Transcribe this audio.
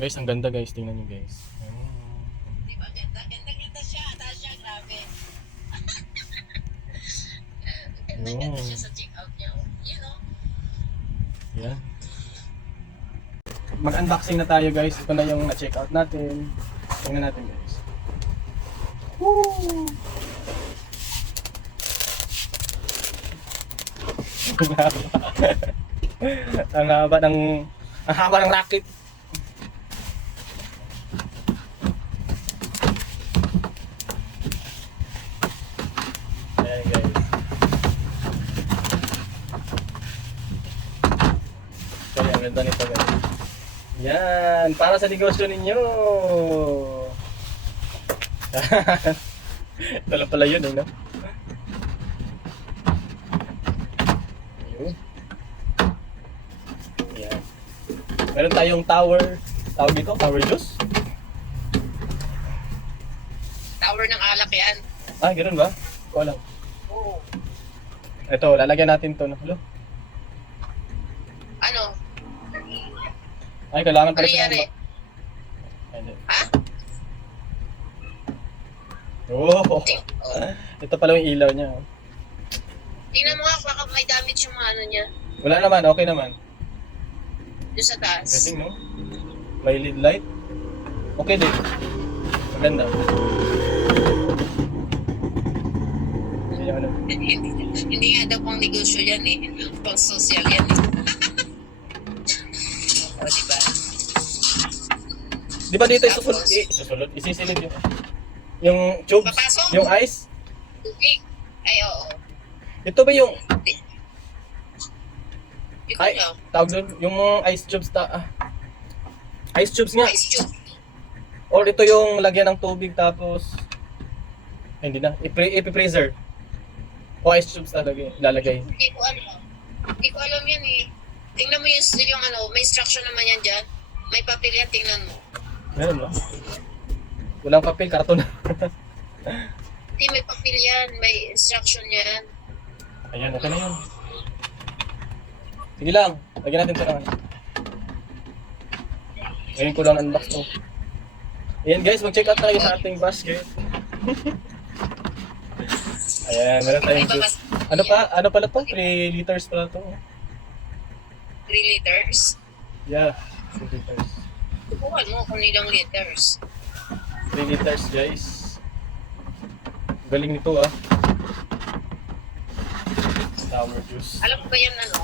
Guys, ang ganda guys. Tingnan nyo guys. Di ba? Ganda, ganda, ganda siya. Taas siya, grabe. Ganda, ganda siya sa check-out niya. Oh. You know? Yan. Mag-unboxing na tayo guys. Ito na yung na-check out natin. Tingnan natin guys. Woo! ang haba ng racket. Ayan guys. Kaya ang ganda nito guys. Yan, para sa negosyo ninyo. Ito lang pala yun, no? Ayun. Yan. Meron tayong tower. Tawag dito? Tower juice? Tower ng alak yan. Ah, ganoon ba? Ko lang. Oo. Ito, lalagyan natin to. Hello? Ano? Ay, kailangan pala Ano siya yari? Ha? Oh, Oh. ito pala yung ilaw niya. Oh. Tingnan mo nga, baka may damage yung mga ano niya. Wala naman, okay naman. Doon sa taas. Kasi no? May lead light. Okay din. Maganda. Hindi ano. Hindi nga daw pang negosyo yan eh. Pang social yan eh. O, diba? Di ba dito isusulot? Isusulot? Isisilid yung tubes? Papasok? Yung ice? Tubig. Ay, oo. Ito ba yung... Ikaw Ay, na. tawag doon? Yung ice tubes ice tubes nga. Ice tube. Or ito yung lagyan ng tubig tapos... Ay, hindi na. Ipi-freezer. O ice tubes talaga lalagay. Hindi ko alam. Hindi ko alam yan eh. Tingnan mo yung ano, may instruction naman yan dyan. May papel yan, tingnan mo. Meron ba? Walang papel, karton. Hindi, may papel yan. May instruction yan. Ayan, okay na yun. Sige lang, lagyan natin ito naman. Ngayon ko lang unbox to. Ayan guys, mag-check out tayo sa ating basket. Ayan, meron tayong juice. Ano pa? Ano pala to? 3 liters pala to. 3 liters. Yeah, 3 liters. Tubuhan mo kung ilang liters. 3 liters guys. Galing nito ah. Sour juice. Alam mo ba yan ano?